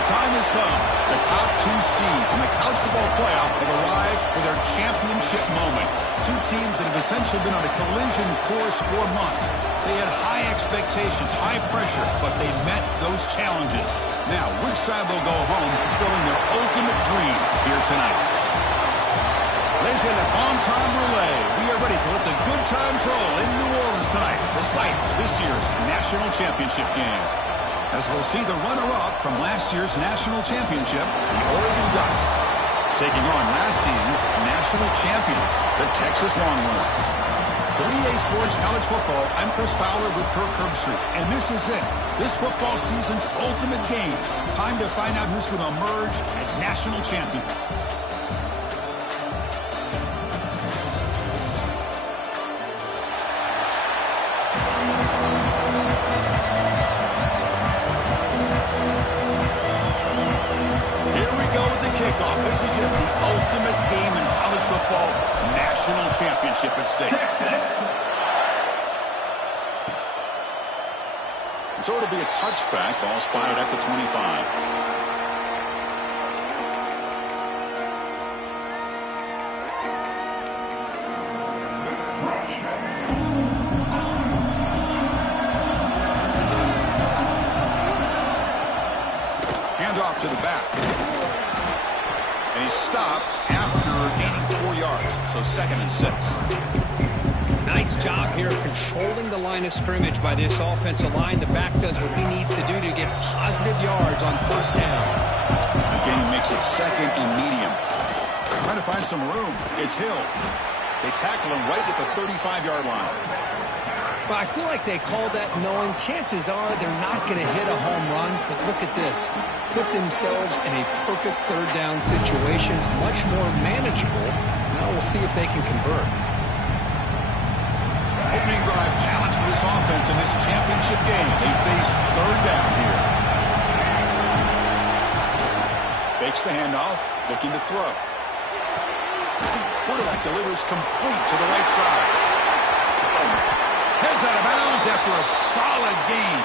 The time has come. The top two seeds in the college football playoff have arrived for their championship moment. Two teams that have essentially been on a collision course for months. They had high expectations, high pressure, but they met those challenges. Now, which side will go home fulfilling their ultimate dream here tonight? Ladies and gentlemen, Bon Time Roulette. We are ready to let the good times roll in New Orleans tonight, the site of this year's national championship game. As we'll see the runner-up from last year's national championship, the Oregon Ducks, taking on last season's national champions, the Texas Longhorns. For EA Sports College Football, I'm Chris Fowler with Kirk Herbstreit, and this is it. This football season's ultimate game. Time to find out who's going to emerge as national champion. This is it, the ultimate game in college football, national championship at stake. So it'll be a touchback, ball spotted at the 25. Hand off to the back. And he stopped after gaining 4 yards, so 2nd and 6. Nice job here of controlling the line of scrimmage by this offensive line. The back does what he needs to do to get positive yards on 1st down. Again, he makes it 2nd and medium. Trying to find some room. It's Hill. They tackle him right at the 35-yard line. But I feel like they called that knowing chances are they're not going to hit a home run. But look at this. Put themselves in a perfect 3rd down situation. It's much more manageable. Now we'll see if they can convert. Opening drive challenge for this offense in this championship game. They face 3rd down here. Fakes the handoff, looking to throw. Quarterback delivers complete to the right side. Heads out of bounds after a solid gain.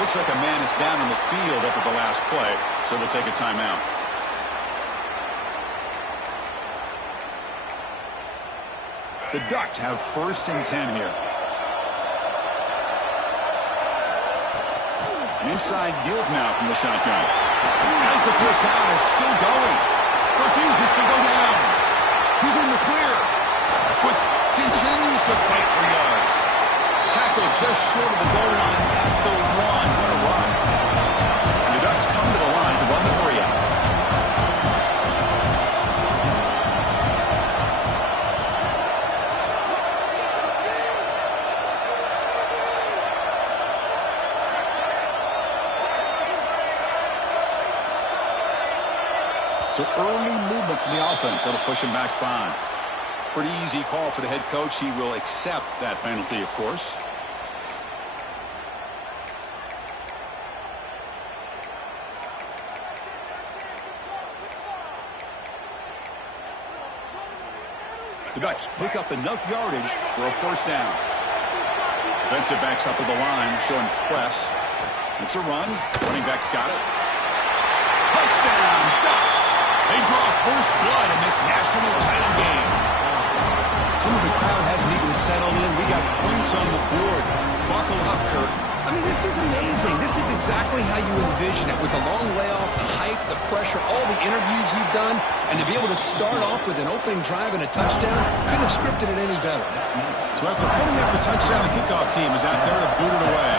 Looks like a man is down on the field after the last play, so they'll take a timeout. The Ducks have 1st and 10 here. An inside give now from the shotgun. As the 1st down is still going. Refuses to go down. He's in the clear. But continues to fight for yards. Tackled just short of the goal line at the 1. What a run. The Ducks come to the line to run the hurry out. So early movement from the offense. That'll push him back 5. Pretty easy call for the head coach. He will accept that penalty, of course. The Ducks pick up enough yardage for a 1st down. Defensive backs up at the line, showing press. It's a run. Running back's got it. Touchdown, Ducks! They draw 1st blood in this national title game. Some of the crowd hasn't even settled in. We got points on the board. Buckle up, Kirk. I mean, this is amazing. This is exactly how you envision it, with the long layoff, the hype, the pressure, all the interviews you've done, and to be able to start off with an opening drive and a touchdown, couldn't have scripted it any better. So after putting up a touchdown, the kickoff team is out there to boot it away.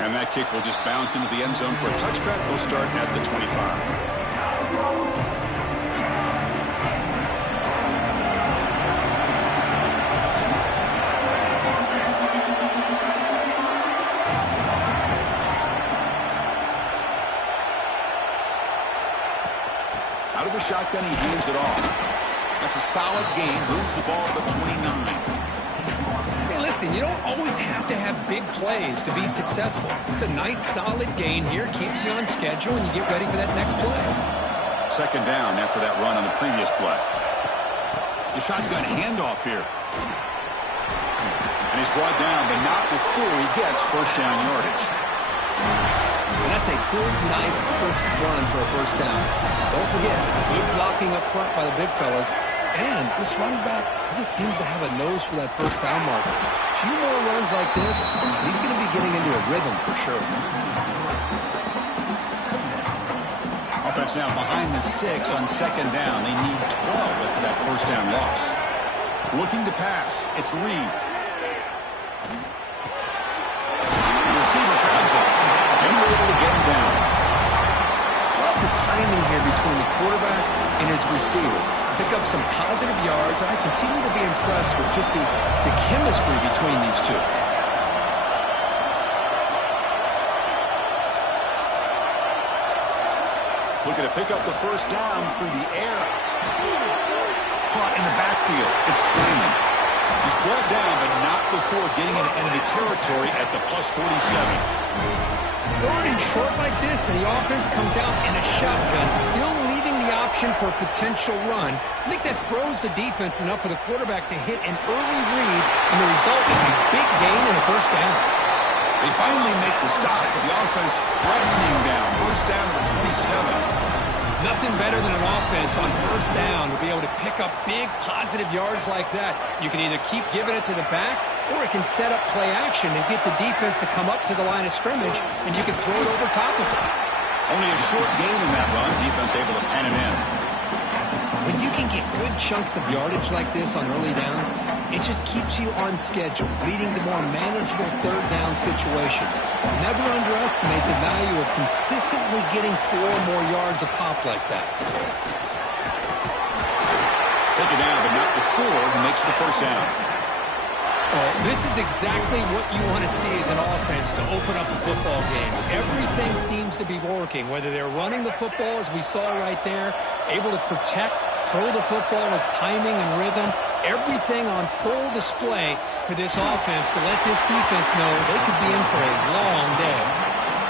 And that kick will just bounce into the end zone for a touchback. They'll start at the 25. Out of the shotgun, he hands it off. That's a solid gain. Moves the ball to the 29. Hey, listen, you don't always have to have big plays to be successful. It's a nice, solid gain here. Keeps you on schedule, and you get ready for that next play. 2nd down after that run on the previous play. The shotgun handoff here. And he He's brought down, but not before he gets first down yardage. And that's a good, nice, crisp run for a first down. Don't forget, good blocking up front by the big fellas. And this running back, he just seems to have a nose for that first down marker. A few more runs like this, he's going to be getting into a rhythm for sure. Offense now behind the 6 on second down. They need 12 after that first down loss. Looking to pass. It's Reed. The receiver grabs it. And we're able to get him down. Love the timing here between the quarterback and his receiver. Pick up some positive yards, and I continue to be impressed with just the chemistry between these two. Looking to pick up the first down through the air. Caught in the backfield. It's Simon. He's brought down, but not before getting into enemy territory at the +47. Third and short like this, and the offense comes out in a shotgun, still leaving the option for a potential run. I think that throws the defense enough for the quarterback to hit an early read, and the result is a big gain and a first down. They finally make the stop, but the offense threatening down. First down to the 27. Nothing better than an offense on first down to be able to pick up big positive yards like that. You can either keep giving it to the back, or it can set up play action and get the defense to come up to the line of scrimmage, and you can throw it over top of it. Only a short gain in that run. Defense able to pen it in. When you can get good chunks of yardage like this on early downs, it just keeps you on schedule, leading to more manageable third down situations. Never underestimate the value of consistently getting 4 more yards a pop like that. Take it down, but not before he makes the first down. Well, this is exactly what you want to see as an offense to open up a football game. Everything seems to be working, whether they're running the football, as we saw right there, able to protect, throw the football with timing and rhythm, everything on full display for this offense to let this defense know they could be in for a long day.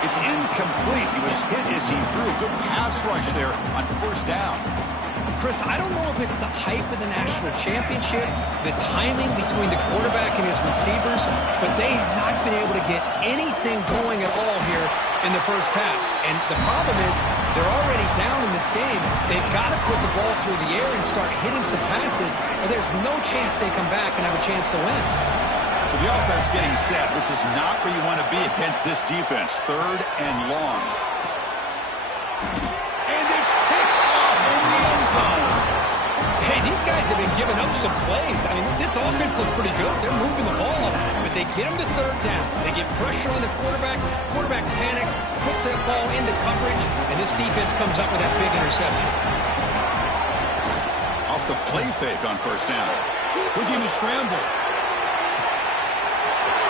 It's incomplete. He was hit as he threw. Good pass rush there on first down. Chris, I don't know if it's the hype of the national championship, the timing between the quarterback and his receivers, but they have not been able to get anything going at all here in the first half. And the problem is they're already down in this game. They've got to put the ball through the air and start hitting some passes, or there's no chance they come back and have a chance to win. So the offense getting set. This is not where you want to be against this defense. Third and long. Hey, these guys have been giving up some plays. I mean, this offense looked pretty good. They're moving the ball, but they get them to third down. They get pressure on the quarterback. Quarterback panics, puts that ball into coverage, and this defense comes up with that big interception. Off the play fake on first down. We're getting a scramble.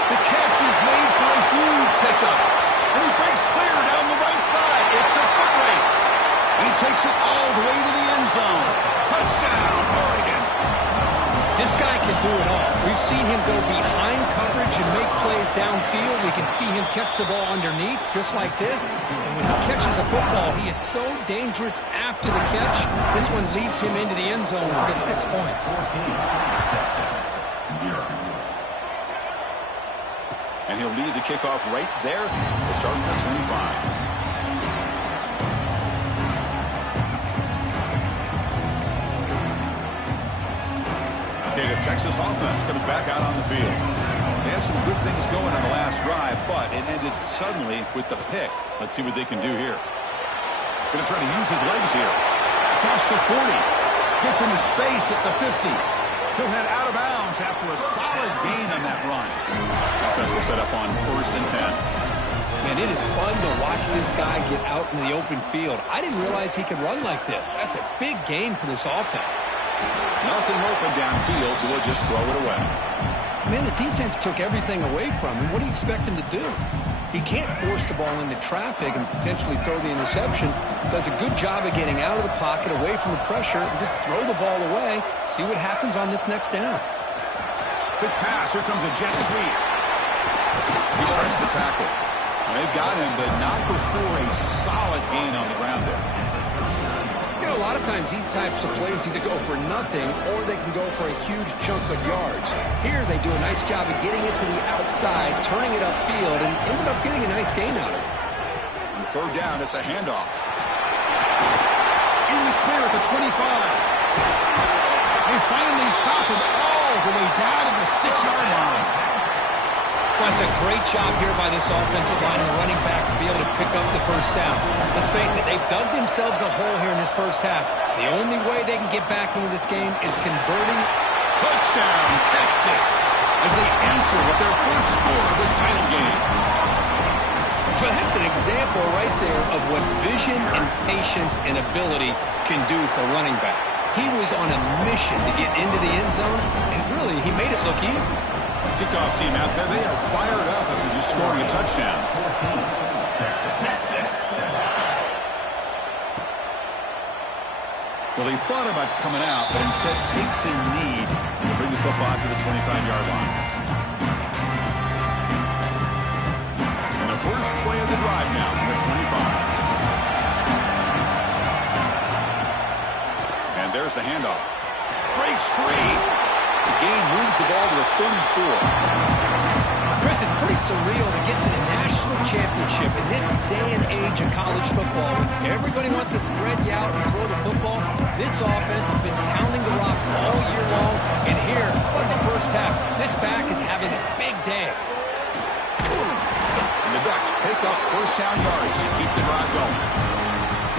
The catch is made for a huge pickup, and he breaks clear down the right side. It's a foot race. And he takes it all the way to the end zone. Touchdown, Oregon. This guy can do it all. We've seen him go behind coverage and make plays downfield. We can see him catch the ball underneath, just like this. And when he catches a football, he is so dangerous after the catch. This one leads him into the end zone for the 6 points. 14, Texas, 0. And he'll lead the kickoff right there. We'll start at the 25. Okay, the Texas offense comes back out on the field. They had some good things going on the last drive, but it ended suddenly with the pick. Let's see what they can do here. Going to try to use his legs here. Across the 40. Gets into space at the 50. He'll head out of bounds after a solid gain on that run. Offense will set up on 1st and 10. Man, it is fun to watch this guy get out in the open field. I didn't realize he could run like this. That's a big gain for this offense. Nothing open downfield, so we'll just throw it away. Man, the defense took everything away from him. What do you expect him to do? He can't force the ball into traffic and potentially throw the interception. Does a good job of getting out of the pocket, away from the pressure, and just throw the ball away. See what happens on this next down. Big pass. Here comes a jet sweep. He shreds the tackle. They've got him, but not before a solid gain on the ground there. You know, know, a lot of times these types of plays either go for nothing or they can go for a huge chunk of yards. Here they do a nice job of getting it to the outside, turning it upfield, and ended up getting a nice gain out of it. On third down, it's a handoff. In the clear at the 25. They finally stop him all the way down to the 6-yard line. Well, it's a great job here by this offensive line and the running back to be able to pick up the first down. Let's face it, they've dug themselves a hole here in this first half. The only way they can get back into this game is converting. Touchdown, Texas, as they answer with their first score of this title game. Well, that's an example right there of what vision and patience and ability can do for a running back. He was on a mission to get into the end zone, and really, he made it look easy. Kickoff team out there, they are fired up after just scoring a touchdown. 14, Texas. Well, he thought about coming out, but instead takes a knee to bring the football to the 25-yard line. And the first play of the drive now from the 25. And there's the handoff. Breaks free. The gain moves the ball to the 34. Chris, it's pretty surreal to get to the national championship in this day and age of college football. Everybody wants to spread you out and throw the football. This offense has been pounding the rock all year long. And here, how about the first half? This back is having a big day. And the Ducks pick up first down yards to keep the drive going.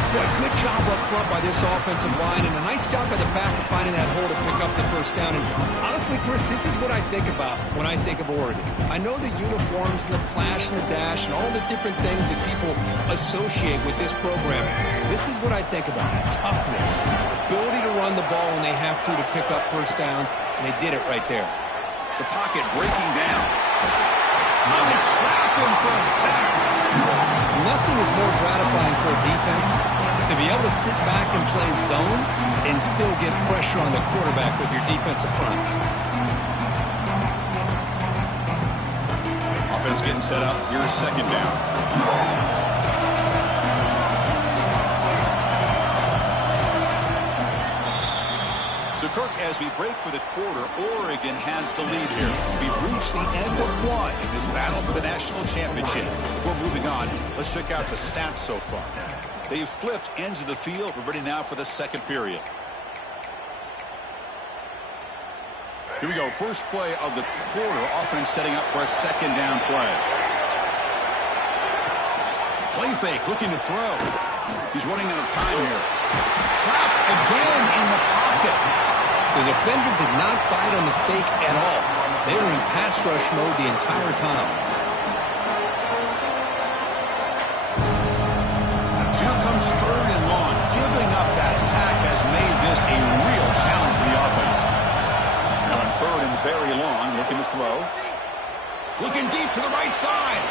Boy, good job up front by this offensive line, and a nice job by the back of finding that hole to pick up the first down. And honestly, Chris, this is what I think about when I think of Oregon. I know the uniforms and the flash and the dash and all the different things that people associate with this program. This is what I think about: toughness, ability to run the ball when they have to pick up first downs, and they did it right there. The pocket breaking down. Now they trap him for a sack. Nothing is more gratifying for a defense to be able to sit back and play zone and still get pressure on the quarterback with your defensive front. Offense getting set up. Here's second down. So, Kirk, as we break for the quarter, Oregon has the lead here. We've reached the end of one in this battle for the national championship. Before moving on, let's check out the stats so far. They've flipped ends of the field. We're ready now for the second period. Here we go. First play of the quarter. Offense setting up for a second down play. Play fake, looking to throw. He's running out of time here. Trap again in the pocket. The defender did not bite on the fake at all. They were in pass rush mode the entire time. So here comes third and long. Giving up that sack has made this a real challenge for the offense. Now in third and very long, looking to throw. Looking deep to the right side.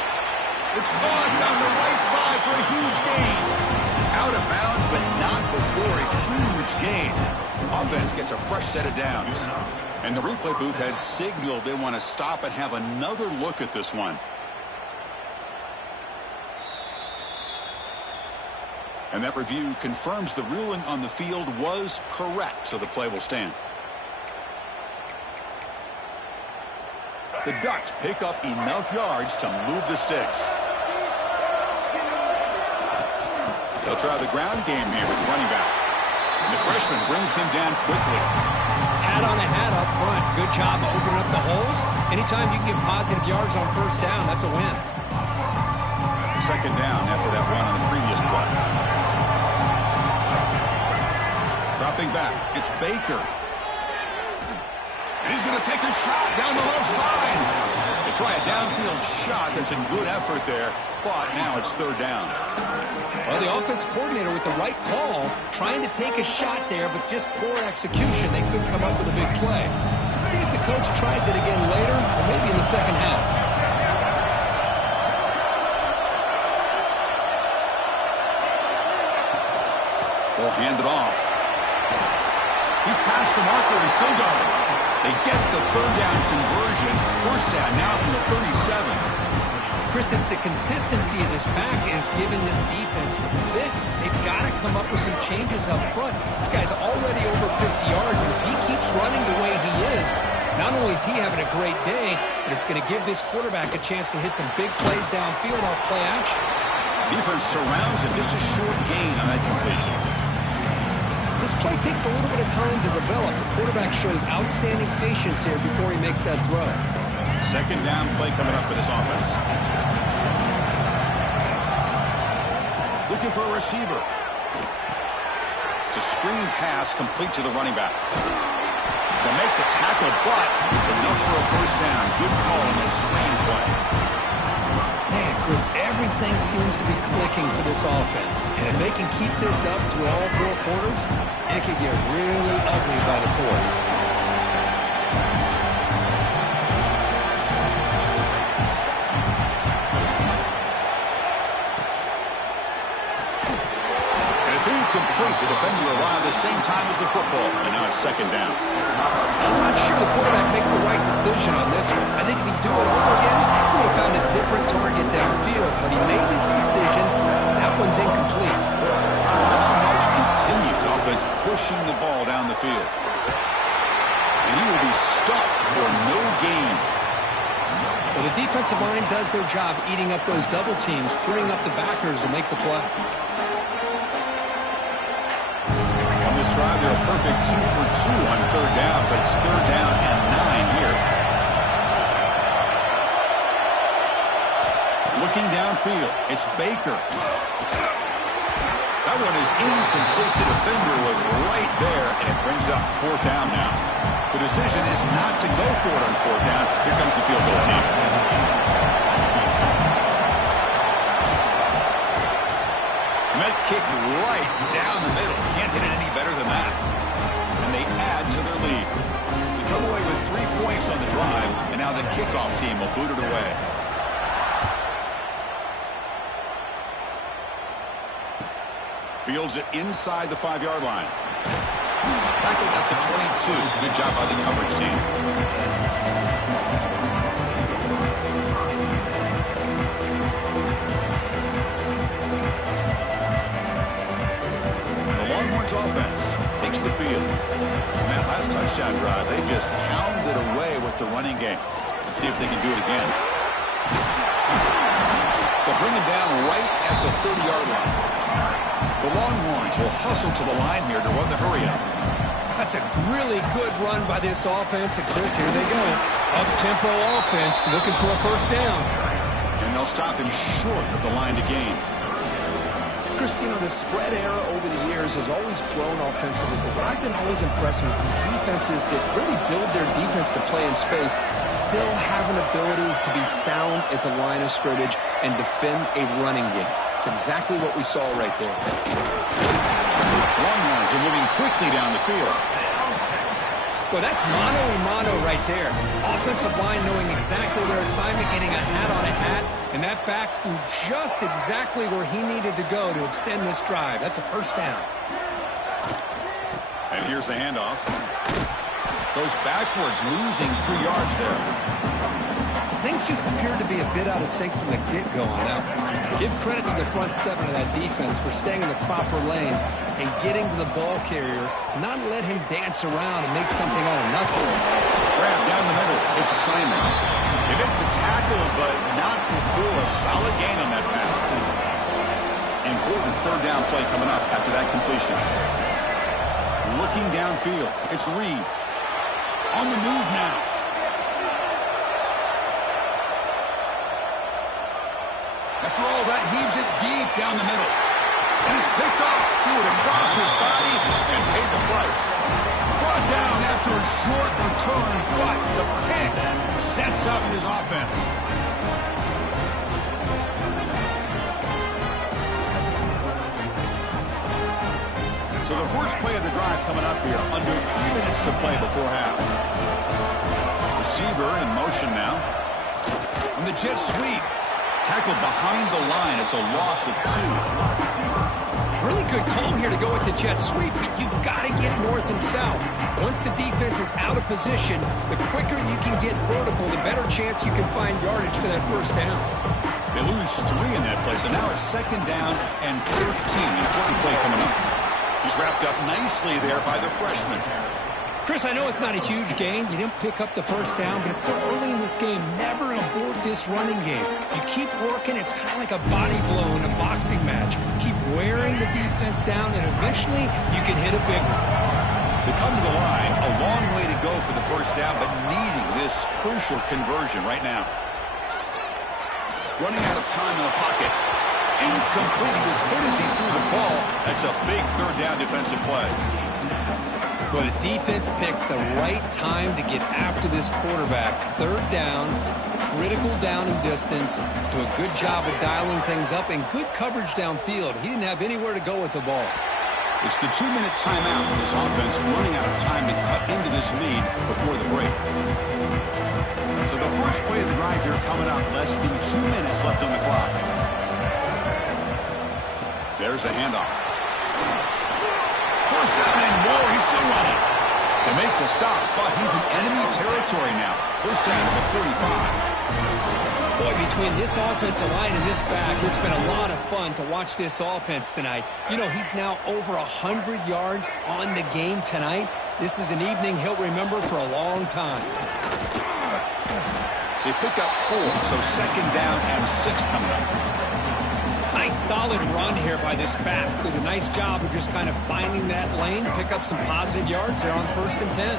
It's caught down the right side for a huge gain. Out of bounds, but not before a huge gain. Offense gets a fresh set of downs. And the replay booth has signaled they want to stop and have another look at this one. And that review confirms the ruling on the field was correct, so the play will stand. The Ducks pick up enough yards to move the sticks. They'll try the ground game here with the running back. And the freshman brings him down quickly. Hat on a hat up front. Good job of opening up the holes. Anytime you can get positive yards on first down, that's a win. Second down after that run on the previous play. Dropping back, it's Baker. And he's going to take a shot down the left side. They try a downfield shot. That's a good effort there, but now it's third down. Well, the offense coordinator with the right call, trying to take a shot there, but just poor execution. They couldn't come up with a big play. Let's see if the coach tries it again later, or maybe in the second half. Ball handed off. He's past the marker and still going. They get the third down conversion. First down now from the 37. Chris, it's the consistency of this back is giving this defense fits. They've got to come up with some changes up front. This guy's already over 50 yards, and if he keeps running the way he is, not only is he having a great day, but it's going to give this quarterback a chance to hit some big plays downfield off play action. Defense surrounds him. Just a short gain on that completion. This play takes a little bit of time to develop. The quarterback shows outstanding patience here before he makes that throw. Second down play coming up for this offense. Looking for a receiver. It's a screen pass complete to the running back. They'll make the tackle, but it's enough for a first down. Good call on this screen play. Man, Chris, everything seems to be clicking for this offense. And if they can keep this up through all four quarters, it could get really ugly by the fourth. Incomplete. The defender arrived at the same time as the football, and now it's second down. I'm not sure the quarterback makes the right decision on this one. I think if he'd do it over again, he would have found a different target downfield, but he made his decision. That one's incomplete. Long march continues. Offense pushing the ball down the field. And he will be stuffed for no gain. Well, the defensive line does their job eating up those double teams, freeing up the backers to make the play. This drive, they're a perfect 2 for 2 on third down, but it's third down and 9 here. Looking downfield, it's Baker. That one is incomplete. The defender was right there, and it brings up fourth down now. The decision is not to go for it on fourth down. Here comes the field goal team. And that kick right down the middle. Can't hit it any better than that. And they add to their lead. They come away with 3 points on the drive, and now the kickoff team will boot it away. Fields it inside the 5-yard line. Tackled at the 22. Good job by the coverage team. Offense takes the field. And that last touchdown drive, they just pounded away with the running game. Let's see if they can do it again. They'll bring him down right at the 30-yard line. The Longhorns will hustle to the line here to run the hurry-up. That's a really good run by this offense. And Chris, here they go. Up-tempo offense looking for a first down. And they'll stop him short of the line to gain. Chris, you know, the spread era over the years has always grown offensively, but what I've been always impressed with defenses that really build their defense to play in space still have an ability to be sound at the line of scrimmage and defend a running game. It's exactly what we saw right there. Longhorns are moving quickly down the field. Well, that's mano-a-mano right there. Offensive line knowing exactly their assignment, getting a hat on a hat, and that back threw just exactly where he needed to go to extend this drive. That's a first down. And here's the handoff. Goes backwards, losing 3 yards there. Things just appeared to be a bit out of sync from the get-go on that one. Give credit to the front seven of that defense for staying in the proper lanes and getting to the ball carrier, not let him dance around and make something out of nothing. Grab down the middle. It's Simon. They make the tackle, but not before a solid gain on that pass. Important third down play coming up after that completion. Looking downfield. It's Reed. On the move now. After all that, heaves it deep down the middle. And he's picked off. Threw it across his body and paid the price. Brought down after a short return, but the pick sets up his offense. So the first play of the drive coming up here. Under 3 minutes to play before half. Receiver in motion now. And the jet sweep. Tackled behind the line. It's a loss of 2. Really good call here to go with the jet sweep, but you've got to get north and south. Once the defense is out of position, the quicker you can get vertical, the better chance you can find yardage for that first down. They lose 3 in that play, so now it's 2nd down and 13. Important play coming up. He's wrapped up nicely there by the freshman. Chris, I know it's not a huge gain. You didn't pick up the first down, but it's still early in this game. Never abort this running game. You keep working. It's kind of like a body blow in a boxing match. Keep wearing the defense down, and eventually you can hit a big one. They come to the line, a long way to go for the first down, but needing this crucial conversion right now. Running out of time in the pocket. Incomplete. He was hit as he threw the ball. That's a big 3rd down defensive play. Well, the defense picks the right time to get after this quarterback. 3rd down, critical down and distance. Do a good job of dialing things up and good coverage downfield. He didn't have anywhere to go with the ball. It's the 2-minute timeout with this offense running out of time to cut into this lead before the break. So the first play of the drive here coming up. Less than 2 minutes left on the clock. There's the handoff. First down and more. He's still running. They make the stop, but he's in enemy territory now. First down at the 35. Boy, between this offensive line and this back, it's been a lot of fun to watch this offense tonight. You know, he's now over 100 yards on the game tonight. This is an evening he'll remember for a long time. They pick up 4, so 2nd down and 6 coming up. Nice solid run here by this back. Did a nice job of just kind of finding that lane, pick up some positive yards there on 1st and 10.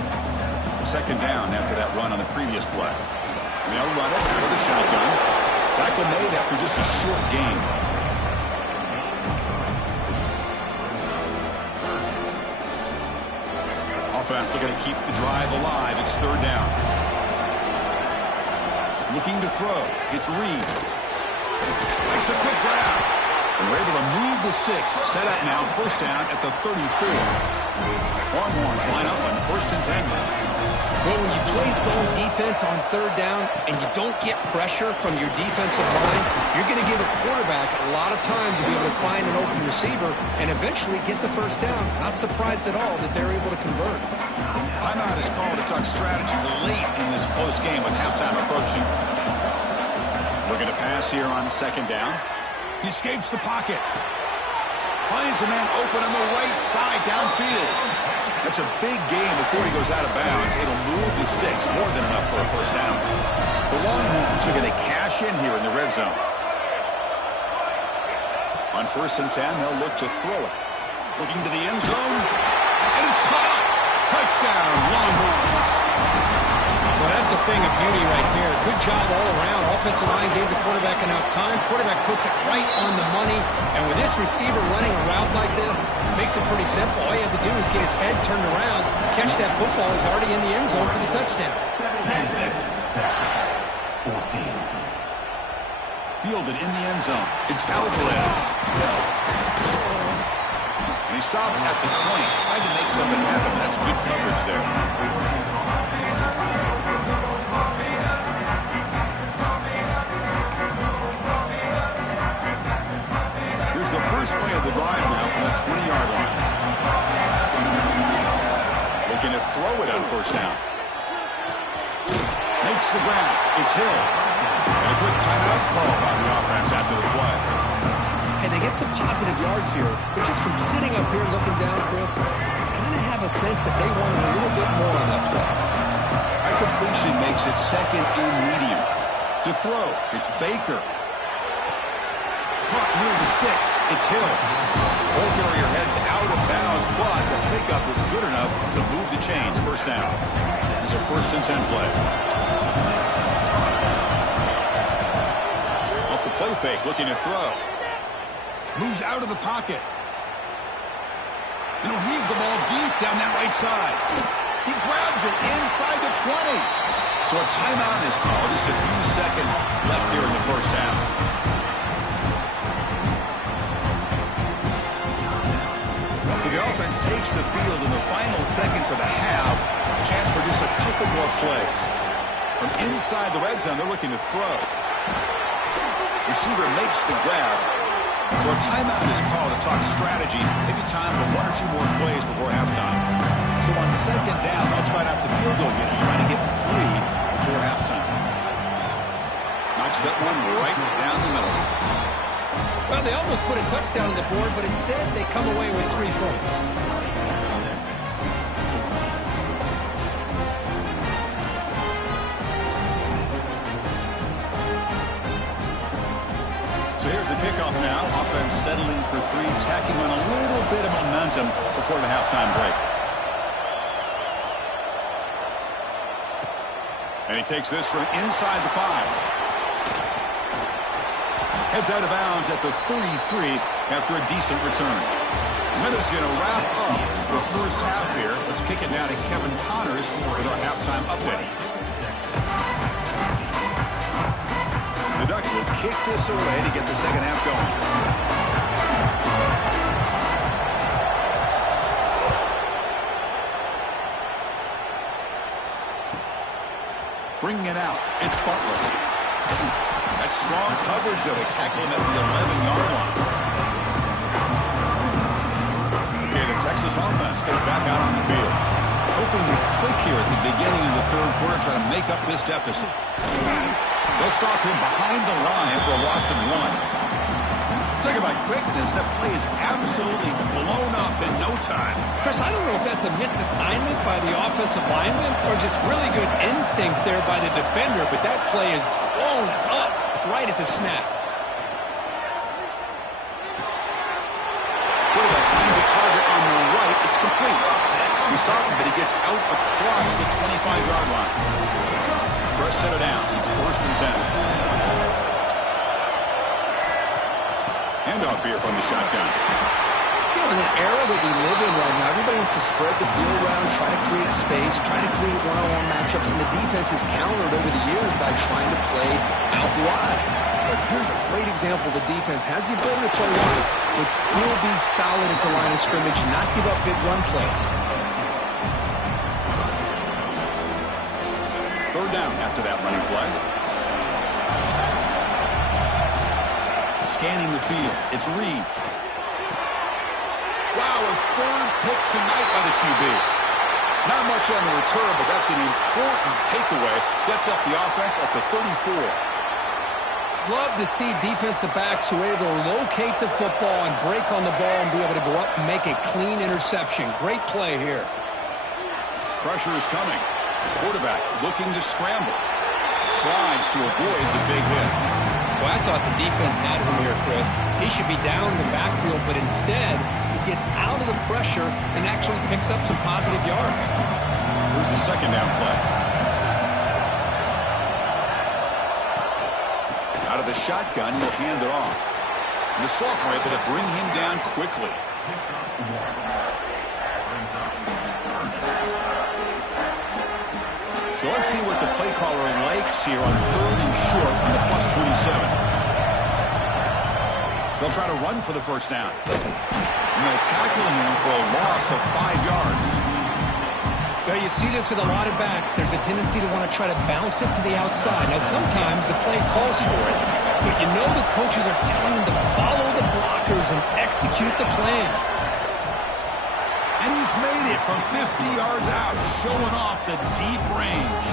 2nd down after that run on the previous play. They'll run it out of the shotgun. Tackle made after just a short gain. Offense looking to keep the drive alive. It's 3rd down. Looking to throw. It's Reed. Makes a quick grab. And we're able to move the sticks. Set up now. First down at the 34. Longhorns line up on 1st and 10 now. Well, when you play zone defense on 3rd down and you don't get pressure from your defensive line, you're going to give a quarterback a lot of time to be able to find an open receiver and eventually get the first down. Not surprised at all that they're able to convert. Timeout is called to talk strategy late in this close game with halftime approaching. Looking to pass here on 2nd down. He escapes the pocket. Finds a man open on the right side downfield. That's a big gain before he goes out of bounds. It'll move the sticks. More than enough for a first down. The Longhorns are going to cash in here in the red zone. On 1st and 10, they'll look to throw it. Looking to the end zone. And it's caught. Touchdown, Longhorns. Well, that's a thing of beauty right there. Good job all around. Offensive line gave the quarterback enough time. Quarterback puts it right on the money. And with this receiver running a route like this, makes it pretty simple. All you have to do is get his head turned around, catch that football. He's already in the end zone for the touchdown. 14. Fielded in the end zone. It's Alvarez. And he stopped at the 20. Tried to make something happen. That's good coverage there. Here's the first play of the drive now from the 20-yard line. Looking to throw it on 1st down. Makes the grab. It's Hill. And a quick timeout call by the offense after the play. And they get some positive yards here. But just from sitting up here looking down, Chris, I kind of have a sense that they wanted a little bit more on that play. High completion makes it 2nd and medium. To throw, it's Baker. Caught near the sticks. It's Hill. Ball carrier heads out of bounds, but the pickup was good enough to move the chains. First down. It's a 1st and 10 play. Off the play fake, looking to throw. Moves out of the pocket. And he'll heave the ball deep down that right side. He grabs it inside the 20. So a timeout is called. Just a few seconds left here in the first half. So the offense takes the field in the final seconds of the half. Chance for just a couple more plays. From inside the red zone, they're looking to throw. Receiver makes the grab. So a timeout is called to talk strategy. Maybe time for 1 or 2 more plays before halftime. So on 2nd down, they'll try out the field goal unit, trying to get 3 before halftime. Not drops that one right down the middle. Well, they almost put a touchdown on the board, but instead they come away with 3 points. So here's the kickoff now. Offense settling for 3, tacking on a little bit of momentum before the halftime break. And he takes this from inside the 5. Heads out of bounds at the 33 after a decent return. Minutes going to wrap up the first half here. Let's kick it down to Kevin Connors with our halftime update. The Ducks will kick this away to get the second half going. Bringing it out, it's Butler. That's strong coverage, though. They tackle him at the 11-yard line. Okay, the Texas offense goes back out on the field. Hoping to click here at the beginning of the third quarter, trying to make up this deficit. They'll stop him behind the line for a loss of 1. Talk about quickness. That play is absolutely blown up in no time. Chris, I don't know if that's a misassignment by the offensive lineman or just really good instincts there by the defender, but that play is blown up right at the snap. Quarterback finds a target on the right. It's complete. We saw him, but he gets out across the 25-yard line. First set of downs. It's 1st and 10. Handoff here from the shotgun. You know, in the era that we live in right now, everybody wants to spread the field around, try to create space, try to create one-on-one matchups, and the defense is countered over the years by trying to play out wide. But here's a great example. The defense has the ability to play wide, but still be solid at the line of scrimmage and not give up big run plays. 3rd down after that running play. Scanning the field. It's Reed. Wow, a 3rd pick tonight by the QB. Not much on the return, but that's an important takeaway. Sets up the offense at the 34. Love to see defensive backs who are able to locate the football and break on the ball and be able to go up and make a clean interception. Great play here. Pressure is coming. Quarterback looking to scramble. Slides to avoid the big hit. Well, I thought the defense had him here, Chris. He should be down in the backfield, but instead, he gets out of the pressure and actually picks up some positive yards. Here's the 2nd down play. Out of the shotgun, he'll hand it off. And the sophomore able to bring him down quickly. So let's see what the play caller likes here on 3rd and short on the +27. They'll try to run for the 1st down. And they'll tackle him for a loss of 5 yards. Well, you see this with a lot of backs. There's a tendency to want to try to bounce it to the outside. Now, sometimes the play calls for it, but you know the coaches are telling them to follow the blockers and execute the plan. And he's made it from 50 yards out, showing off the deep range.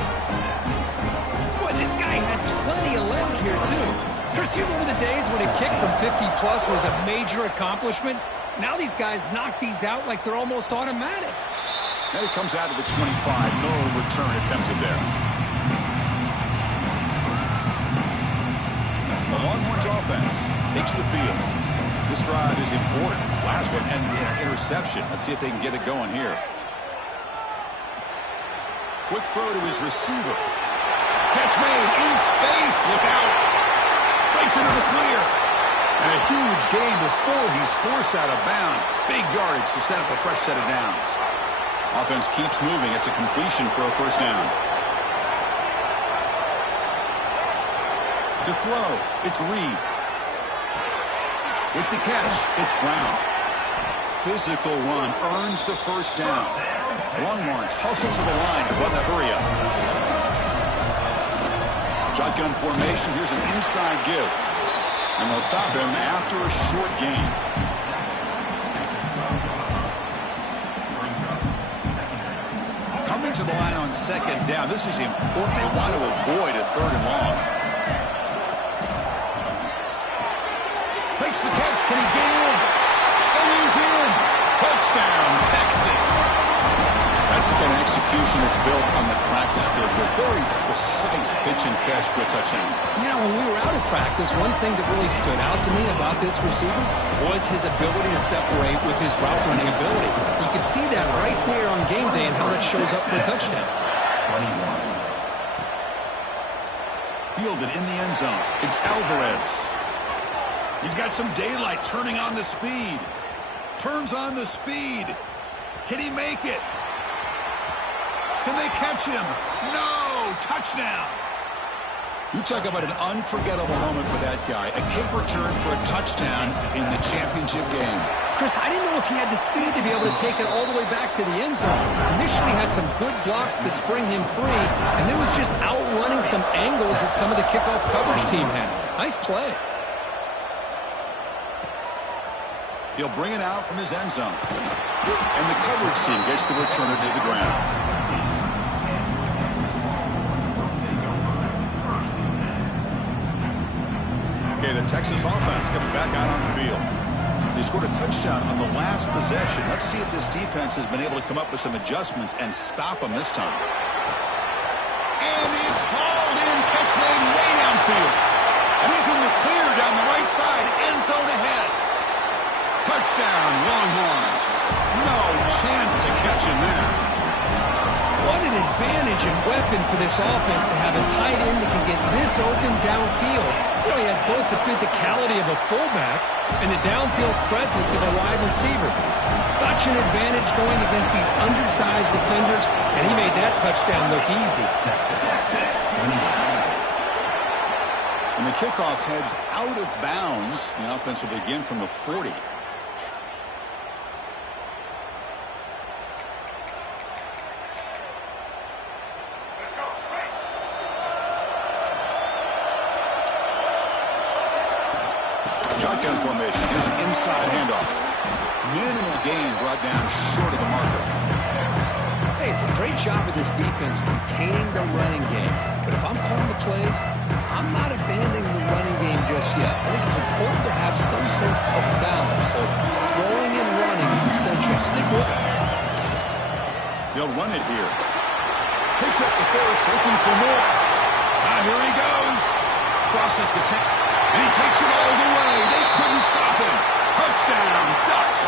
Boy, this guy had plenty of leg here, too. Chris, you remember the days when a kick from 50-plus was a major accomplishment? Now these guys knock these out like they're almost automatic. And it comes out of the 25. No return attempted there. The Longhorns offense takes the field. This drive is important. Last one and an interception. Let's see if they can get it going here. Quick throw to his receiver. Catch made in space. Look out. Breaks into the clear. And a huge gain before he's forced out of bounds. Big yardage to set up a fresh set of downs. Offense keeps moving. It's a completion for a 1st down. To throw, it's Reed. With the catch, it's Brown. Physical run earns the 1st down. Longhorns hustle to the line to run the hurry-up. Shotgun formation. Here's an inside give. And they'll stop him after a short gain. Coming to the line on 2nd down. This is important. They want to avoid a 3rd and long. Makes the catch. Can he get in? And he's in. Touchdown, Texas. That's the kind of execution that's built on the practice field. A very precise pitch and catch for a touchdown. Yeah, when we were out of practice, one thing that really stood out to me about this receiver was his ability to separate with his route running ability. You can see that right there on game day and how that shows up for a touchdown. 21. Fielded in the end zone. It's Alvarez. He's got some daylight, turning on the speed. Turns on the speed. Can he make it? Can they catch him? No! Touchdown! You talk about an unforgettable moment for that guy. A kick return for a touchdown in the championship game. Chris, I didn't know if he had the speed to be able to take it all the way back to the end zone. Initially had some good blocks to spring him free, and then was just outrunning some angles that some of the kickoff coverage team had. Nice play. He'll bring it out from his end zone. And the coverage team gets the returner to the ground. Okay, the Texas offense comes back out on the field. They scored a touchdown on the last possession. Let's see if this defense has been able to come up with some adjustments and stop them this time. And it's hauled in, catch made way downfield. And he's in the clear down the right side, end zone ahead. Touchdown, Longhorns. No chance to catch him there. What an advantage and weapon for this offense to have a tight end that can get this open downfield. You know, he has both the physicality of a fullback and the downfield presence of a wide receiver. Such an advantage going against these undersized defenders, and he made that touchdown look easy. When the kickoff heads out of bounds, the offense will begin from the 40. Shotgun formation. Here's an inside handoff. Minimal gain brought down short of the marker. Hey, it's a great job of this defense containing the running game. But if I'm calling the plays, I'm not abandoning the running game just yet. I think it's important to have some sense of balance. So throwing and running is essential. Stick with it. They'll run it here. Picks up the first, looking for more. Now here he goes. Crosses the 10. And he takes it all the way. They couldn't stop him. Touchdown, Ducks.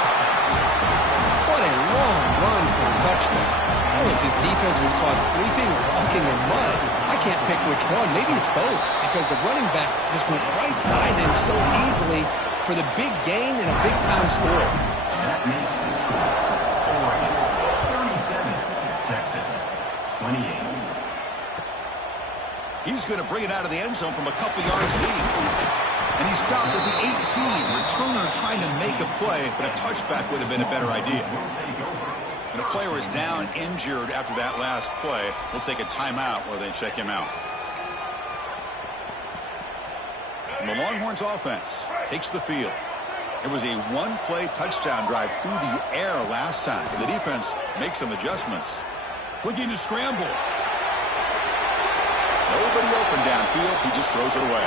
What a long run for a touchdown. I don't know if his defense was caught sleeping or walking in mud. I can't pick which one. Maybe it's both, because the running back just went right by them so easily for the big gain and a big-time score. That makes the score 37, Texas 28. He's going to bring it out of the end zone from a couple yards deep. And he stopped at the 18. Returner trying to make a play, but a touchback would have been a better idea. And a player is down injured after that last play. We'll take a timeout while they check him out. And the Longhorns offense takes the field. It was a one-play touchdown drive through the air last time. The defense makes some adjustments. Looking to scramble. Nobody open downfield. He just throws it away.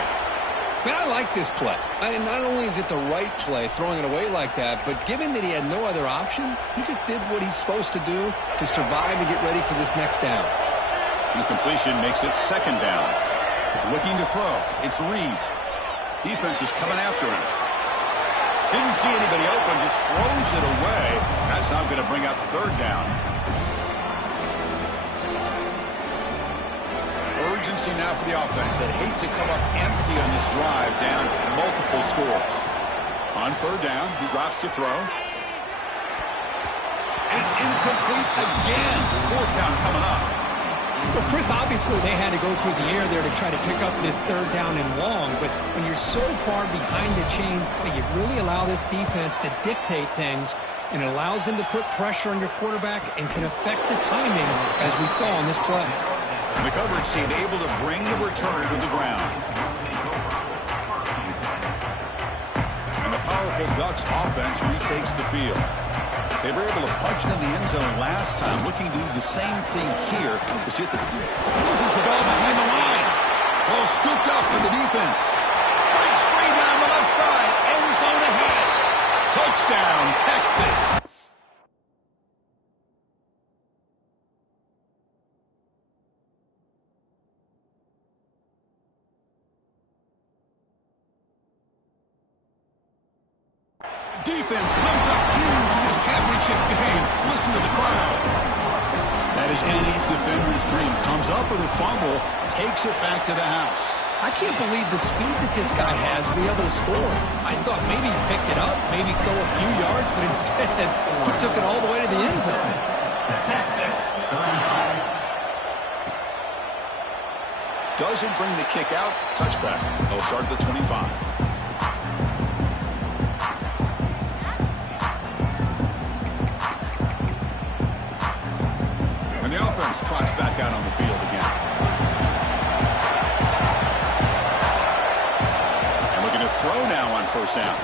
Man, I like this play. Not only is it the right play, throwing it away like that, but given that he had no other option, he just did what he's supposed to do to survive and get ready for this next down. And the completion makes it second down. Looking to throw. It's Reed. Defense is coming after him. Didn't see anybody open, just throws it away. That's now going to bring up third down. Urgency now for the offense that hate to come up empty on this drive, down multiple scores. On third down, he drops to throw. It's incomplete again. Fourth down coming up. Well, Chris, obviously they had to go through the air there to try to pick up this third down and long, but when you're so far behind the chains, boy, you really allow this defense to dictate things, and it allows them to put pressure on your quarterback and can affect the timing, as we saw on this play. And the coverage team able to bring the returner to the ground. And the powerful Ducks offense retakes the field. They were able to punch it in the end zone last time, looking to do the same thing here. You see it, loses the ball behind the line. Ball scooped up for the defense. Breaks free down the left side. End Touchdown, Texas. Defense comes up huge in this championship game. Listen to the crowd. That is any defender's dream. Comes up with a fumble, takes it back to the house. I can't believe the speed that this guy has to be able to score. I thought maybe he'd pick it up, maybe go a few yards, but instead he took it all the way to the end zone. Doesn't bring the kick out. Touchback. They'll start at the 25. And the offense trots back out on the field again. And looking to throw now on first down.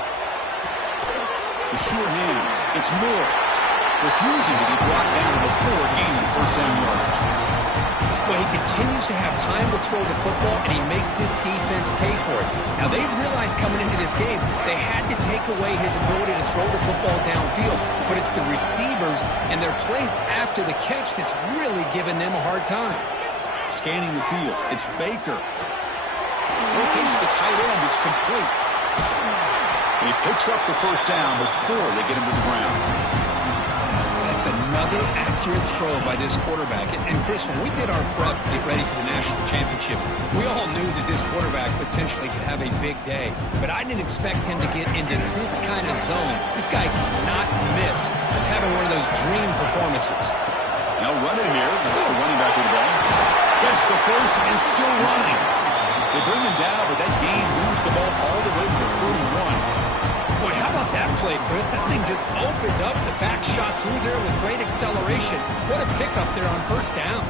The sure hands. It's Moore. Refusing to be brought down before gaining first down yardage. Well, he continues to have time to throw the football, and he makes this defense pay for it. Now, they realized coming into this game they had to take away his ability to throw the football downfield, but it's the receivers and their plays after the catch that's really giving them a hard time. Scanning the field, it's Baker. Locates the tight end, it's complete. And he picks up the first down before they get him to the ground. That's another accurate throw by this quarterback. And Chris, when we did our prep to get ready for the national championship, we all knew that this quarterback potentially could have a big day. But I didn't expect him to get into this kind of zone. This guy cannot miss. Just having one of those dream performances. Now run it here. That's the running back with the ball. Gets the first and still running. They bring him down, but that gain moves the ball all the way to the 31. Boy, how about that play, Chris? That thing just opened up. The back shot through there with great acceleration. What a pickup there on first down.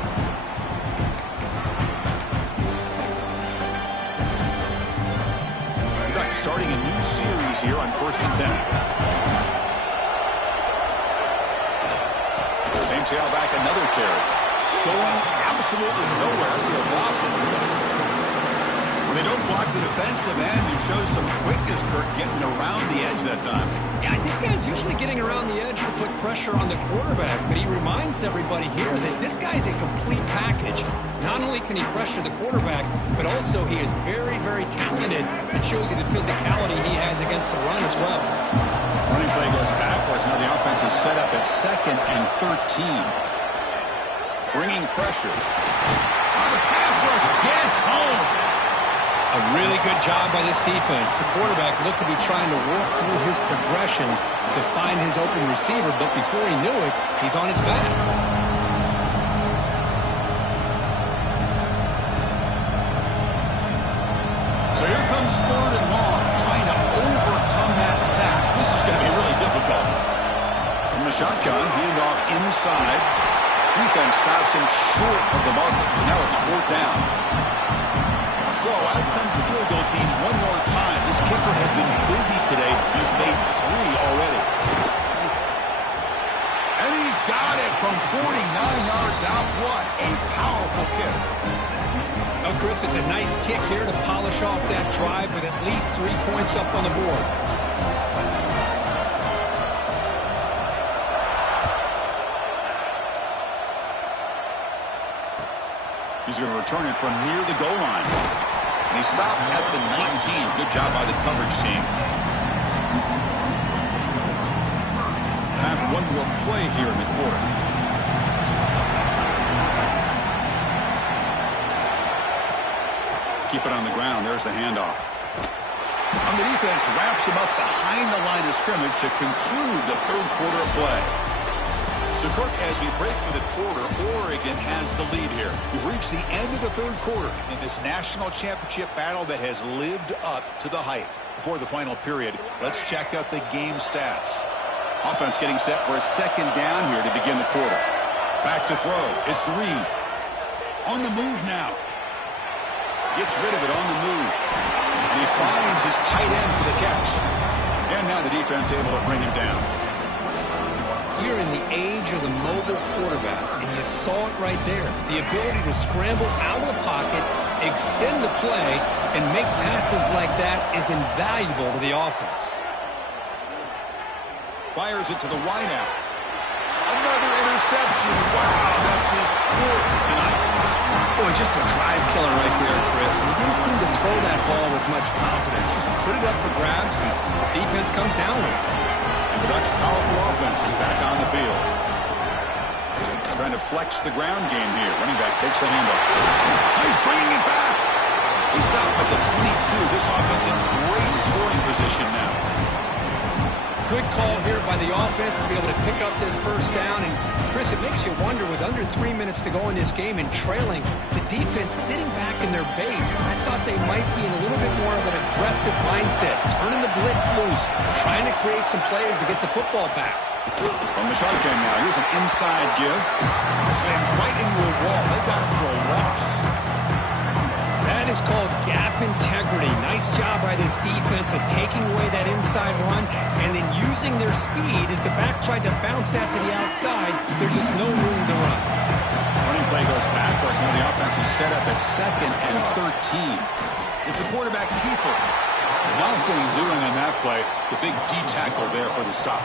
Starting a new series here on 1st and 10. Same tailback, another carry. Going absolutely nowhere. They're lost. When they don't block the defensive end, he shows some quickness, Kirk, getting around the edge that time. Yeah, this guy's usually getting around the edge to put pressure on the quarterback, but he reminds everybody here that this guy's a complete package. Not only can he pressure the quarterback, but also he is very, very talented. It shows you the physicality he has against the run as well. Running play goes backwards. Now the offense is set up at 2nd and 13. Bringing pressure. The pass rush gets home. A really good job by this defense. The quarterback looked to be trying to work through his progressions to find his open receiver, but before he knew it, he's on his back. So here comes 3rd and long, trying to overcome that sack. This is going to be really difficult. From the shotgun, handoff inside. Defense stops him short of the marker, so now it's 4th down. So out comes the field goal team one more time. This kicker has been busy today. He's made 3 already. And he's got it from 49 yards out. What a powerful kick. Oh, Chris, it's a nice kick here to polish off that drive with at least 3 points up on the board. He's going to return it from near the goal line. And he stopped at the 19. Good job by the coverage team. Time for one more play here in the quarter. Keep it on the ground. There's the handoff. And the defense wraps him up behind the line of scrimmage to conclude the 3rd quarter of play. So, Kirk, as we break for the quarter, Oregon has the lead here. We've reached the end of the 3rd quarter in this national championship battle that has lived up to the hype. Before the final period, let's check out the game stats. Offense getting set for a 2nd down here to begin the quarter. Back to throw. It's Reed. On the move now. Gets rid of it on the move. And he finds his tight end for the catch. And now the defense able to bring him down. You're in the age of the mobile quarterback, and you saw it right there. The ability to scramble out of the pocket, extend the play, and make passes like that is invaluable to the offense. Fires it to the wideout. Another interception. Wow, that's his fourth tonight. Boy, just a drive killer right there, Chris. And he didn't seem to throw that ball with much confidence. Just put it up for grabs, and the defense comes down with it. And the Ducks' powerful offense is back on the field. Trying to flex the ground game here. Running back takes the handoff. He's bringing it back. He's up at the 22. This offense in great scoring position now. Good call here by the offense to be able to pick up this first down. And, Chris, it makes you wonder, with under 3 minutes to go in this game and trailing, the defense sitting back in their base. I thought they might be in a little bit more of an aggressive mindset, turning the blitz loose, trying to create some plays to get the football back. From the short game now, here's an inside give. Slams right into a wall. They got him for a loss. That is called gap integrity. Nice job by this defense of taking away that inside run and then using their speed as the back tried to bounce that to the outside. There's just no room to run. Running play goes backwards. Now the offense is set up at 2nd and 13. It's a quarterback keeper. Nothing doing on that play. The big D tackle there for the stop.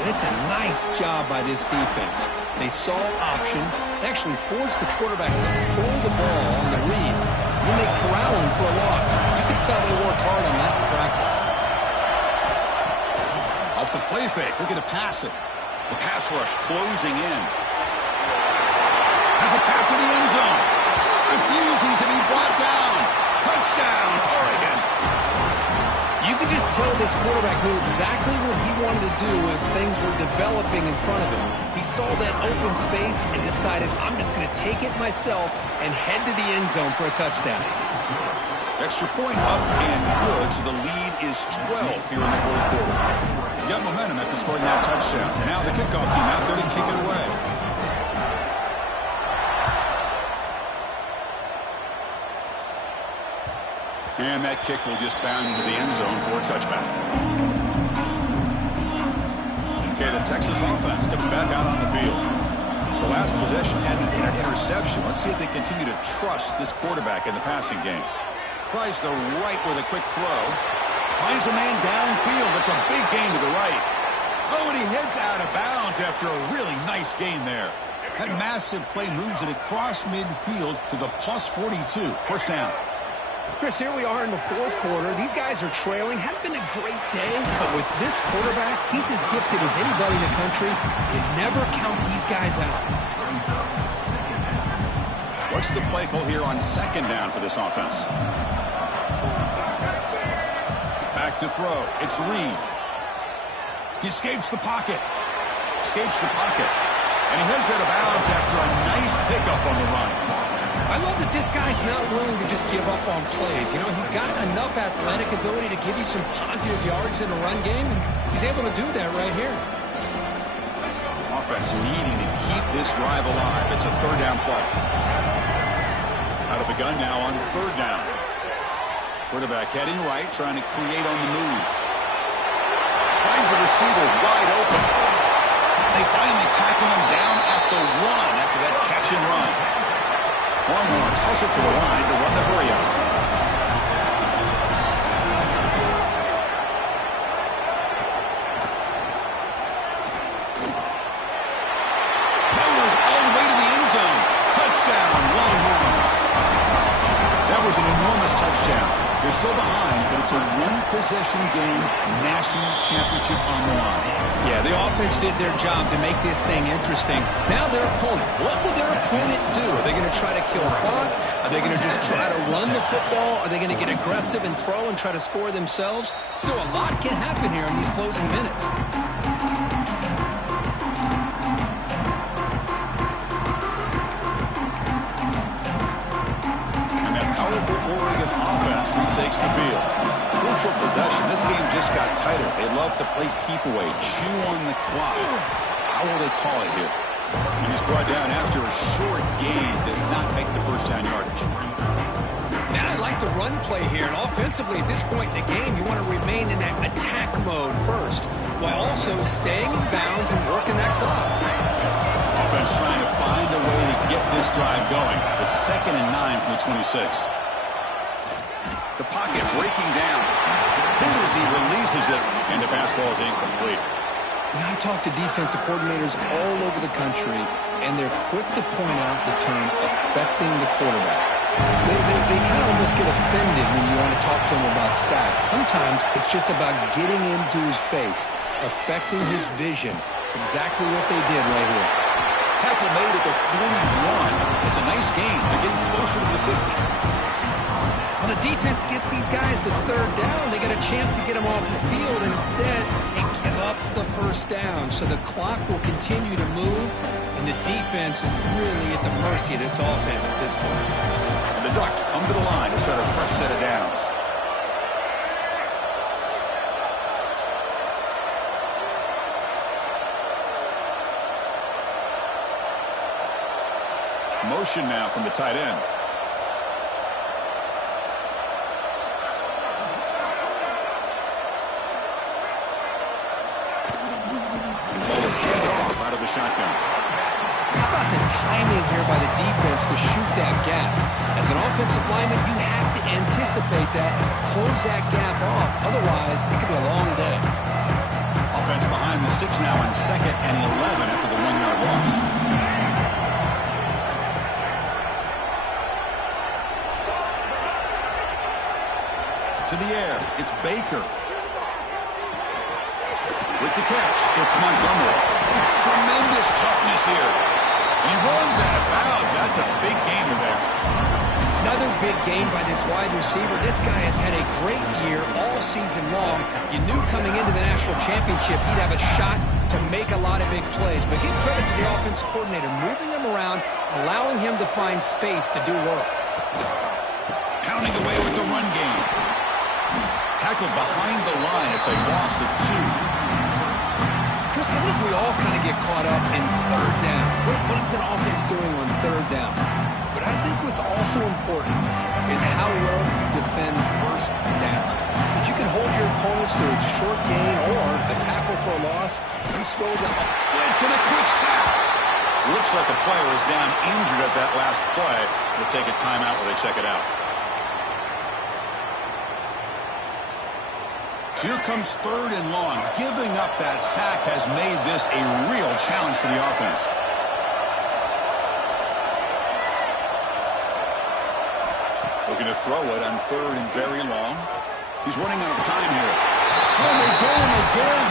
And it's a nice job by this defense. They saw option. They actually forced the quarterback to pull the ball on the read. And then they corral him for a loss. You can tell they worked hard on that in practice. Off the play fake. Looking to pass it. The pass rush closing in. Has a path to the end zone. Refusing to be brought down. Touchdown, Oregon. You could just tell this quarterback knew exactly what he wanted to do as things were developing in front of him. He saw that open space and decided, I'm just going to take it myself and head to the end zone for a touchdown. Extra point up and good, so the lead is 12 here in the fourth quarter. You got momentum after scoring that touchdown. Now the kickoff team out there to kick it away. And that kick will just bound into the end zone for a touchback. Okay, the Texas offense comes back out on the field. The last possession had an interception. Let's see if they continue to trust this quarterback in the passing game. Tries the right with a quick throw. Finds a man downfield. It's a big gain to the right. Oh, and he heads out of bounds after a really nice gain there. That massive play moves it across midfield to the plus 42. First down. Chris, here we are in the fourth quarter. These guys are trailing. Hadn't been a great day, but with this quarterback, he's as gifted as anybody in the country. You never count these guys out. What's the play call here on 2nd down for this offense? Back to throw. It's Reed. He escapes the pocket. And he heads out of bounds after a nice pickup on the run. I love that this guy's not willing to just give up on plays. You know, he's got enough athletic ability to give you some positive yards in the run game, and he's able to do that right here. Offense needing to keep this drive alive. It's a 3rd down play. Out of the gun now on 3rd down. Quarterback heading right, trying to create on the move. Finds the receiver wide open. They finally tackle him down at the 1 after that catch and run. Longhorns hustle to the line to run the hurry up. Powers all the way to the end zone. Touchdown, Longhorns. That was an enormous touchdown. They're still behind, but it's a one-possession game, national championship on the line. Yeah, the offense did their job to make this thing interesting. Now their opponent. What will their opponent do? Are they going to try to kill clock? Are they going to just try to run the football? Are they going to get aggressive and throw and try to score themselves? Still, a lot can happen here in these closing minutes. And that powerful Oregon offense retakes the field. Crucial possession. This game just got tighter. They love to play keep away, chew on the clock. How will they call it here? And he's brought down after a short gain. Does not make the first down yardage. Now I'd like to run play here. And offensively, at this point in the game, you want to remain in that attack mode first, while also staying in bounds and working that clock. Offense trying to find a way to get this drive going. It's 2nd and 9 from the 26. The pocket breaking down. Who does he release misses it, and the pass ball is incomplete. And I talk to defensive coordinators all over the country, and they're quick to point out the term affecting the quarterback. They kind of almost get offended when you want to talk to them about sacks. Sometimes it's just about getting into his face, affecting his vision. It's exactly what they did right here. Tackle made at the 41. It's a nice gain. They're getting closer to the 50. Well, the defense gets these guys to third down. They get a chance to get them off the field, and instead they give up the first down. So the clock will continue to move, and the defense is really at the mercy of this offense at this point. And the Ducks come to the line to set a fresh set of downs. Motion now from the tight end. Shotgun. How about the timing here by the defense to shoot that gap? As an offensive lineman, you have to anticipate that, close that gap off. Otherwise, it could be a long day. Offense behind the 6 now on 2nd and 11 after the 1-yard loss. To the air, it's Baker. With the catch, it's Montgomery. Tremendous toughness here. And he runs out of bounds. That's a big gainer there. Another big gain by this wide receiver. This guy has had a great year all season long. You knew coming into the national championship he'd have a shot to make a lot of big plays. But give credit to the offensive coordinator, moving him around, allowing him to find space to do work. Pounding away with the run game. Tackled behind the line. It's a loss of 2. Chris, I think we all kind of get caught up in third down. What is an offense doing on third down? But I think what's also important is how well you defend first down. If you can hold your opponents to a short gain or a tackle for a loss, you throw the blitz and a quick sack. Looks like the player was down injured at that last play. We'll take a timeout while they check it out. Here comes 3rd and long. Giving up that sack has made this a real challenge for the offense. Looking to throw it on 3rd and very long. He's running out of time here. And again.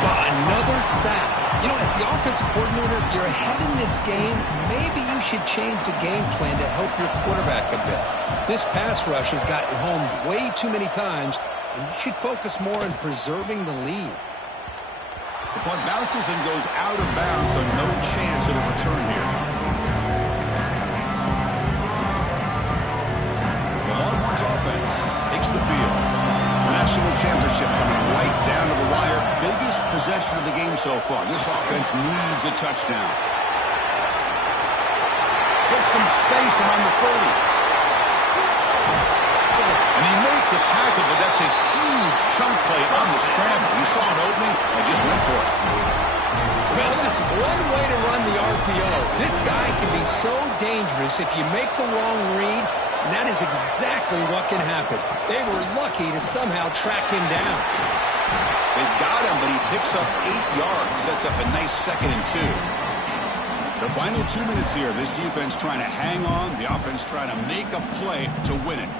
Wow, another sack. You know, as the offensive coordinator, you're ahead in this game. Maybe you should change the game plan to help your quarterback a bit. This pass rush has gotten home way too many times, and you should focus more on preserving the lead. The punt bounces and goes out of bounds, so no chance of a return here. The Longhorns offense takes the field. The national championship coming right down to the wire. Biggest possession of the game so far. This offense needs a touchdown. Gets some space around the 30. And he made the tackle, but that's a huge chunk play on the scramble. He saw an opening and just went for it. Well, that's one way to run the RPO. This guy can be so dangerous if you make the wrong read, and that is exactly what can happen. They were lucky to somehow track him down. They've got him, but he picks up 8 yards, sets up a nice 2nd and 2. The final 2 minutes here, this defense trying to hang on, the offense trying to make a play to win it.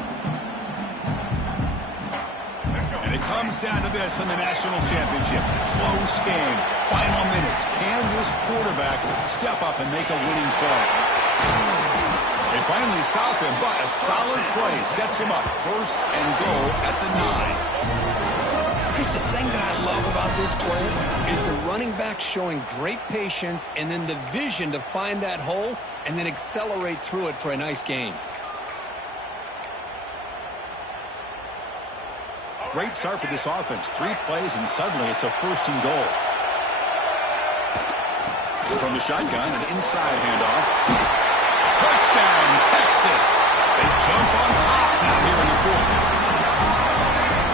And it comes down to this in the national championship. Close game. Final minutes. Can this quarterback step up and make a winning play? They finally stop him, but a solid play sets him up. 1st and goal at the 9. Chris, the thing that I love about this play is the running back showing great patience and then the vision to find that hole and then accelerate through it for a nice gain. Great start for this offense. 3 plays, and suddenly it's a 1st and goal. From the shotgun, an inside handoff. Touchdown, Texas. They jump on top now here in the 4th.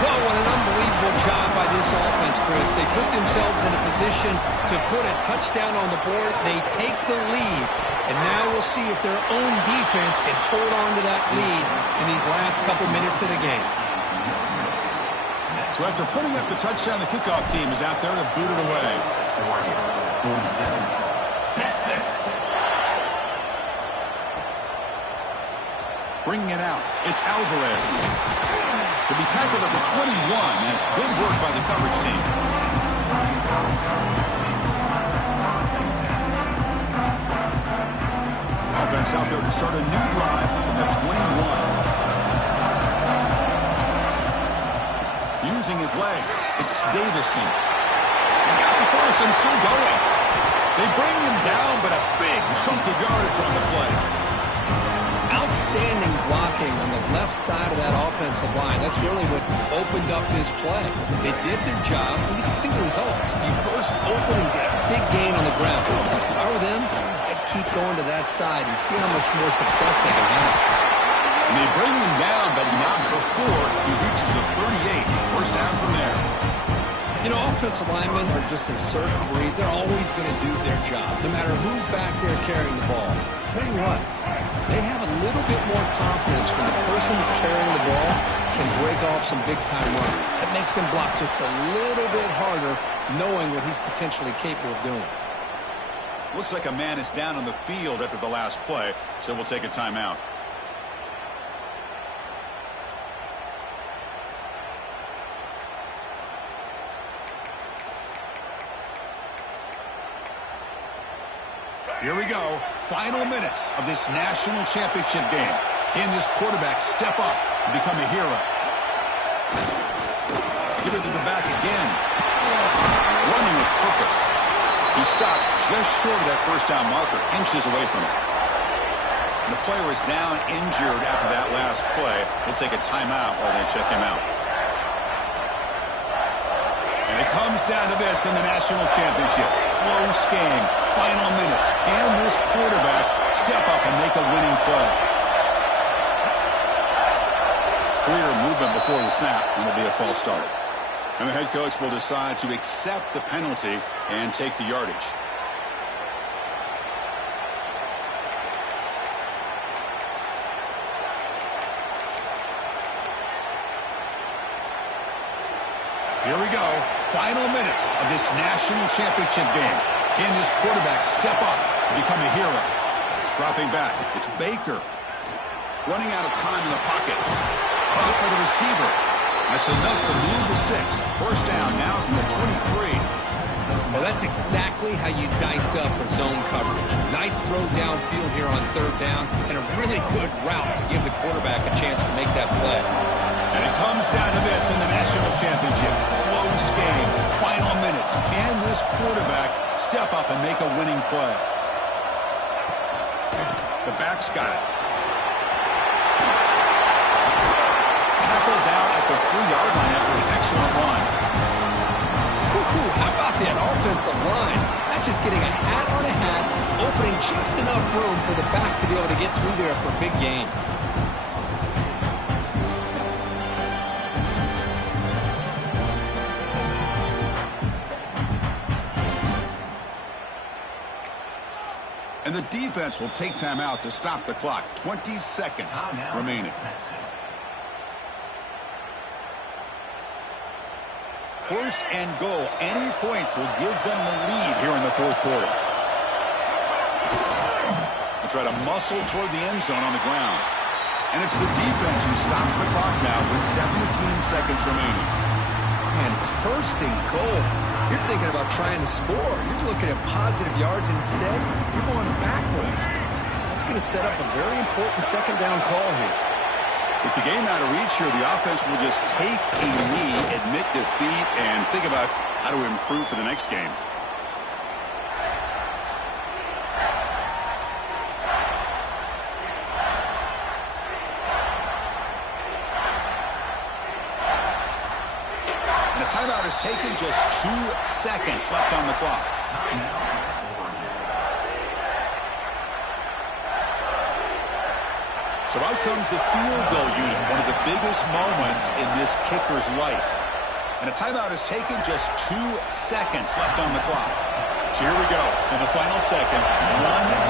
Well, what an unbelievable job by this offense, Chris. They put themselves in a position to put a touchdown on the board. They take the lead, and now we'll see if their own defense can hold on to that lead in these last couple minutes of the game. So after putting up the touchdown, the kickoff team is out there to boot it away. Oregon, 47, Texas. Bringing it out, it's Alvarez. To be tackled at the 21, that's good work by the coverage team. Offense out there to start a new drive from the 21. Using his legs, it's Davison. He's got the first and still going. They bring him down, but a big chunk of yardage on the play. Outstanding blocking on the left side of that offensive line. That's really what opened up his play. They did their job, and you can see the results. You burst open and get a big gain on the ground. If I were them, I'd keep going to that side and see how much more success they can have. And they bring him down, but not before he reaches the 38. First down from there. You know, offensive linemen are just a certain breed. They're always going to do their job, no matter who's back there carrying the ball. I'll tell you what, they have a little bit more confidence when the person that's carrying the ball can break off some big-time runs. That makes them block just a little bit harder, knowing what he's potentially capable of doing. Looks like a man is down on the field after the last play, so we'll take a timeout. Here we go. Final minutes of this national championship game. Can this quarterback step up and become a hero? Give it to the back again. Running with purpose. He stopped just short of that first down marker, inches away from it. The player is down injured after that last play. We'll take a timeout while they check him out. And it comes down to this in the national championship. Close game. Final minutes. Can this quarterback step up and make a winning play? Clear movement before the snap, and it'll be a false start. And the head coach will decide to accept the penalty and take the yardage. Here we go. Final minutes of this national championship game. Can this quarterback step up and become a hero? Dropping back. It's Baker. Running out of time in the pocket. Caught by the receiver. That's enough to move the sticks. First down now from the 23. Well, that's exactly how you dice up a zone coverage. Nice throw downfield here on third down, and a really good route to give the quarterback a chance to make that play. And it comes down to this in the national championship. Close game. Final minutes. Can this quarterback step up and make a winning play? The back's got it. Tackled down at the 3-yard line after an excellent run. How about that offensive line? That's just getting a hat on a hat, opening just enough room for the back to be able to get through there for a big gain. And the defense will take time out to stop the clock. 20 seconds remaining. First and goal. Any points will give them the lead here in the fourth quarter. They try to muscle toward the end zone on the ground. And it's the defense who stops the clock now with 17 seconds remaining. And it's first and goal. You're thinking about trying to score. You're looking at positive yards, and instead, you're going backwards. That's going to set up a very important second down call here. With the game out of reach here, the offense will just take a knee, admit defeat, and think about how to improve for the next game. And the timeout is taken, just 2 seconds left on the clock. So out comes the field goal unit, one of the biggest moments in this kicker's life. And a timeout is taken, just 2 seconds left on the clock. So here we go. In the final seconds, 1